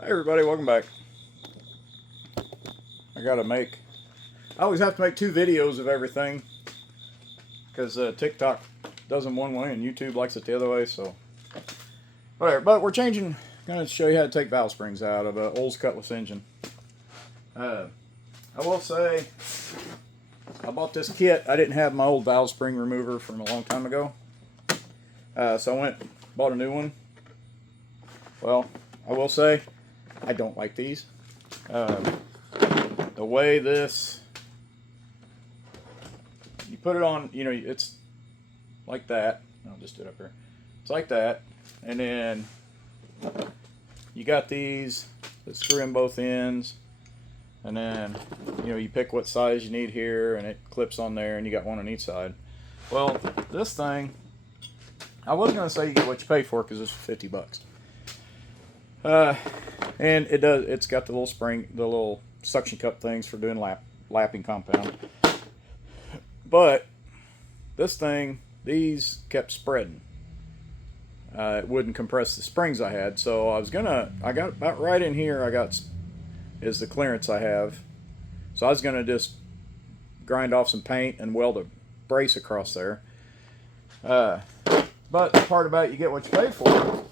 Hey everybody, welcome back. I always have to make two videos of everything because TikTok does them one way and YouTube likes it the other way, so whatever. But we're changing, going to show you how to take valve springs out of an Olds Cutlass engine. I will say, I bought this kit. I didn't have my old valve spring remover from a long time ago, so I went bought a new one. Well, I will say, I don't like these. The way this, you put it on, you know, it's like that. I'll just do it up here. It's like that, and then you got these that screw in both ends, and then you pick what size you need here, and it clips on there, and you got one on each side. Well, this thing, I was gonna say you get what you pay for because it's 50 bucks. And it does. It's got the little spring, the little suction cup things for doing lapping compound. But this thing, these kept spreading. It wouldn't compress the springs I had, so I got about right in here. Is the clearance I have. So I was gonna just grind off some paint and weld a brace across there. But the part about you get what you pay for.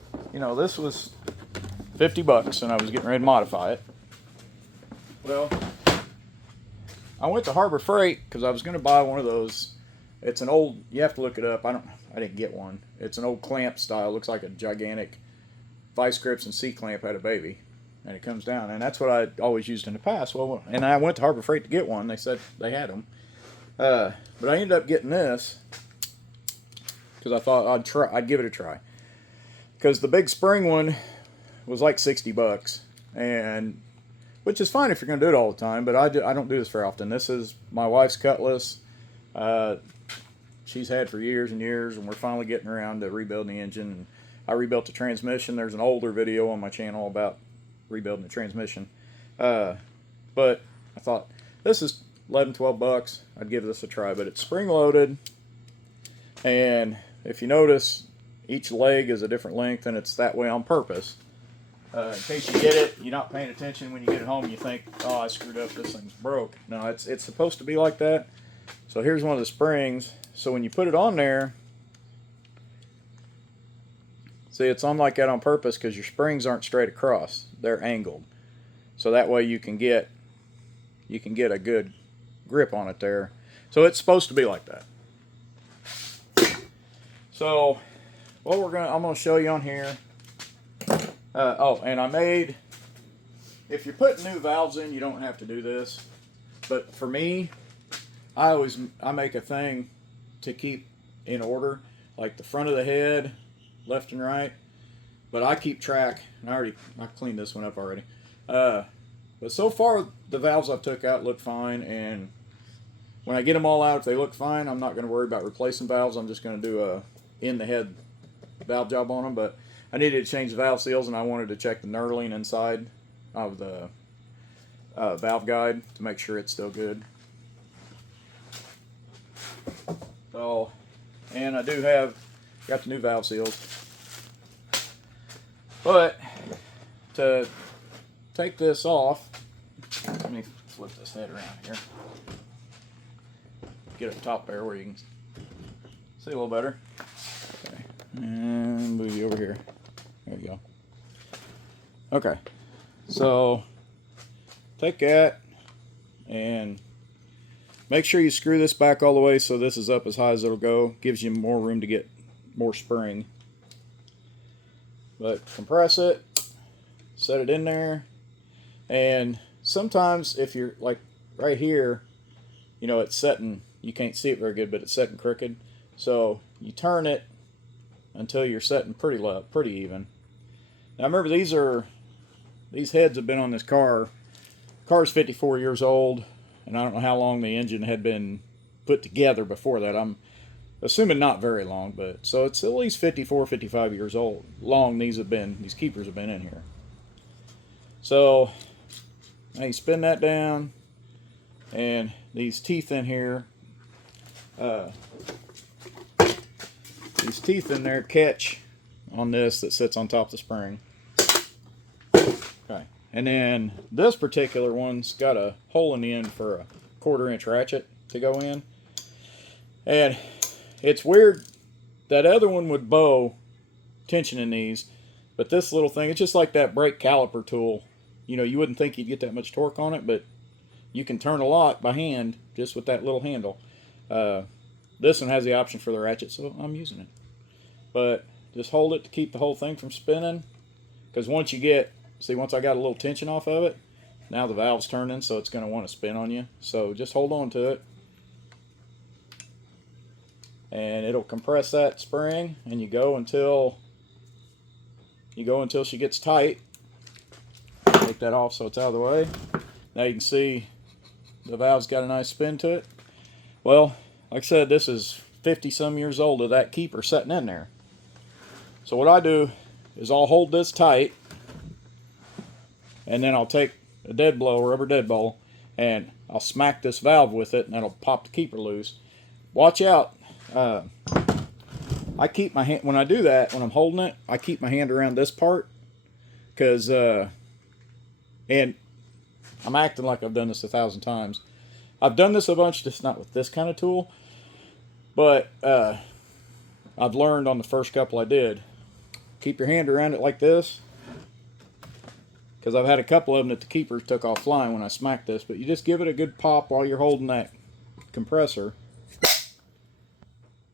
This was 50 bucks, and I was getting ready to modify it. Well, I went to Harbor Freight because I was going to buy one of those. It's an old, you have to look it up. I didn't get one. It's an old clamp style. It looks like a gigantic vice grips and C-clamp had a baby, and it comes down. And that's what I always used in the past. Well, and I went to Harbor Freight to get one. They said they had them. But I ended up getting this because I thought I'd give it a try. Because the big spring one was like 60 bucks, and which is fine if you're going to do it all the time, but I don't do this very often. This is my wife's Cutlass. She's had for years and years, and we're finally getting around to rebuilding the engine. And I rebuilt the transmission. There's an older video on my channel about rebuilding the transmission. But I thought, this is 11, 12 bucks. I'd give this a try, but it's spring-loaded, and if you notice, each leg is a different length, and it's that way on purpose. In case you get it, you're not paying attention when you get it home and you think, oh, I screwed up, this thing's broke. No, it's supposed to be like that. So here's one of the springs. So when you put it on there, see, it's on like that on purpose because your springs aren't straight across. They're angled. So that way you can get a good grip on it there. So it's supposed to be like that. So what I'm gonna show you on here. And I made, if you're putting new valves in, you don't have to do this. But for me, I make a thing to keep in order, like the front of the head, left and right. But I keep track, and I cleaned this one up already. But so far, the valves I've took out look fine, and when I get them all out, if they look fine, I'm not going to worry about replacing valves. I'm just going to do a in-the-head valve job on them, but I needed to change the valve seals, and I wanted to check the knurling inside of the valve guide to make sure it's still good. So, and I got the new valve seals. But to take this off, let me flip this head around here. Get up top there where you can see a little better. Okay, and move you over here. There you go. Okay, so take that and make sure you screw this back all the way so this is up as high as it'll go. Gives you more room to get more spring. But compress it, set it in there, and sometimes if you're like right here, it's setting, you can't see it very good, but it's setting crooked. So you turn it until you're setting pretty even. Now remember, these heads have been on this car. Car's 54 years old, and I don't know how long the engine had been put together before that. I'm assuming not very long, but so it's at least 54, 55 years old. Long these keepers have been in here. So now you spin that down, and these teeth in here, these teeth in there catch on this that sits on top of the spring. Okay. And then this particular one's got a hole in the end for a 1/4 inch ratchet to go in. And it's weird, that other one would bow tensioning these, but this little thing, it's just like that brake caliper tool. You know, you wouldn't think you'd get that much torque on it, but you can turn a lot by hand just with that little handle. This one has the option for the ratchet, so I'm using it. But just hold it to keep the whole thing from spinning, because once you get, see, once I got a little tension off of it, now the valve's turning, so it's going to want to spin on you. So just hold on to it, and it'll compress that spring, and you go until she gets tight. Take that off so it's out of the way. Now you can see the valve's got a nice spin to it. Well, like I said, this is 50 some years old of that keeper sitting in there. So what I do is I'll hold this tight, and then I'll take a dead blow, rubber dead bowl, and I'll smack this valve with it, and that'll pop the keeper loose. Watch out. I keep my hand, when I do that, when I'm holding it, I keep my hand around this part, because, and I'm acting like I've done this 1,000 times. I've done this a bunch, just not with this kind of tool, but I've learned on the first couple I did, keep your hand around it like this, because I've had a couple of them that the keeper took offline when I smacked this, but you just give it a good pop while you're holding that compressor,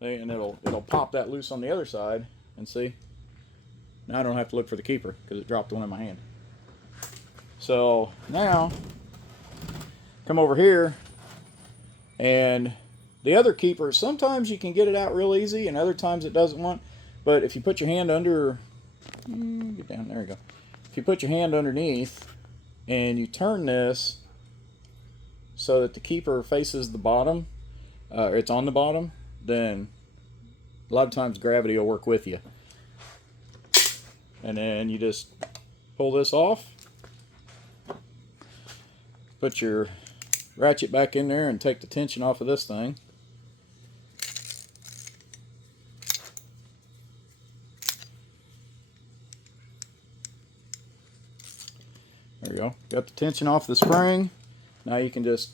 and it'll pop that loose on the other side, and see, now I don't have to look for the keeper because it dropped one in my hand. So now come over here, and the other keeper, sometimes you can get it out real easy and other times it doesn't want, but if you put your hand under, get down, there you go. If you put your hand underneath and you turn this so that the keeper faces the bottom, it's on the bottom, then a lot of times gravity will work with you. And then you just pull this off, put your ratchet back in there and take the tension off of this thing. There you go. Got the tension off the spring. Now you can just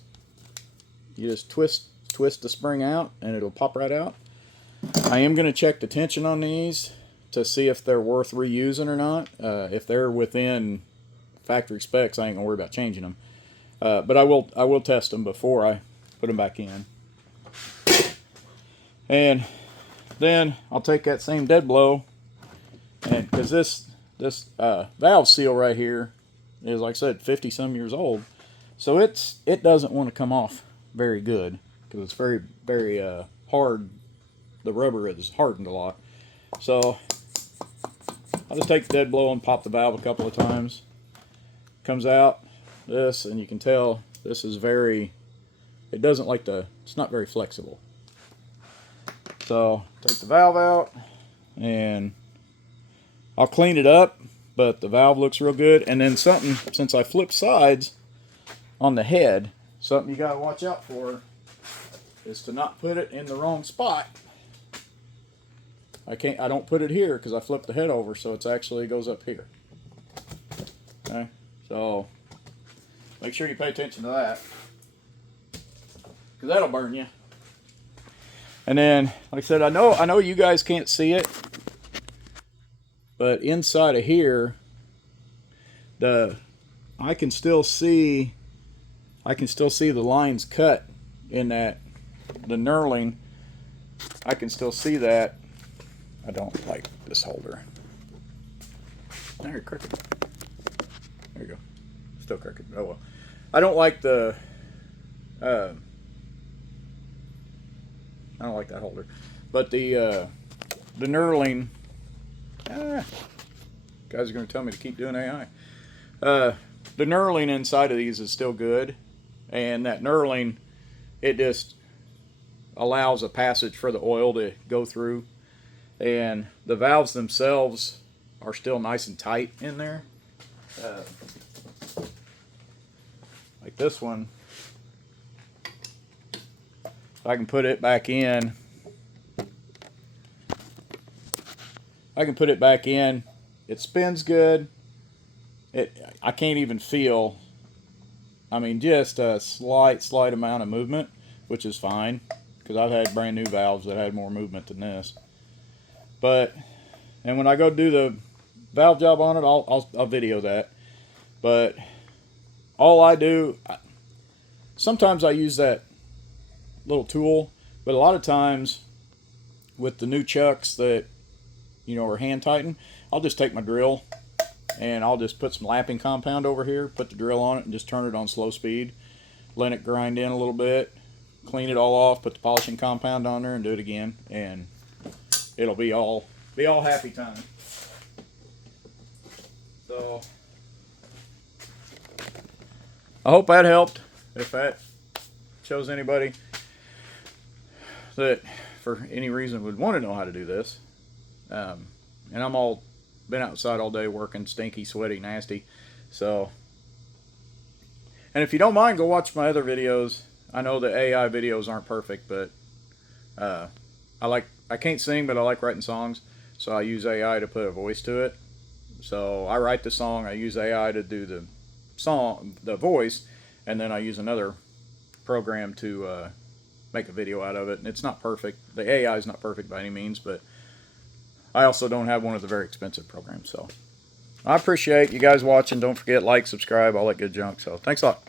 twist the spring out and it'll pop right out. I am going to check the tension on these to see if they're worth reusing or not. If they're within factory specs, I ain't gonna worry about changing them. But I will test them before I put them back in. And then I'll take that same dead blow, and because this valve seal right here is, like I said, 50 some years old, so it doesn't want to come off very good because it's very, very hard. The rubber is hardened a lot. So I'll just take the dead blow and pop the valve a couple of times. Comes out this, and you can tell this is very, it doesn't like the, it's not very flexible. So take the valve out and I'll clean it up, but the valve looks real good. And then something, since I flip sides on the head, something you gotta watch out for is to not put it in the wrong spot. I don't put it here because I flipped the head over, so it actually goes up here. Okay, so make sure you pay attention to that, because that'll burn you. And then, like I said, I know you guys can't see it, but inside of here, I can still see the lines cut in that, the knurling. I can still see that. I don't like this holder. There, crooked. There you go. Still crooked. Oh well. I don't like the. I don't like that holder, but the knurling. Guys are going to tell me to keep doing AI. The knurling inside of these is still good, and that knurling, it just allows a passage for the oil to go through. And the valves themselves are still nice and tight in there. Like this one, I can put it back in. It spins good. I can't even feel, I mean, just a slight amount of movement, which is fine, because I've had brand new valves that had more movement than this. But, and when I go do the valve job on it, I'll video that. But all I do, sometimes I use that little tool, but a lot of times with the new chucks that, you know, are hand tightened, I'll just take my drill and I'll just put some lapping compound over here, put the drill on it, and just turn it on slow speed, let it grind in a little bit, clean it all off, put the polishing compound on there, and do it again, and it'll be all happy time. So I hope that helped. If that shows anybody that for any reason would want to know how to do this, and I'm all been outside all day working, stinky, sweaty, nasty. So, and if you don't mind, go watch my other videos. I know the AI videos aren't perfect, but I can't sing, but I like writing songs, so I use AI to put a voice to it. So I write the song, I use AI to do the song, the voice, and then I use another program to make a video out of it. And it's not perfect. The AI is not perfect by any means, but I also don't have one of the very expensive programs. So I appreciate you guys watching. Don't forget, like, subscribe, all that good junk. So thanks a lot.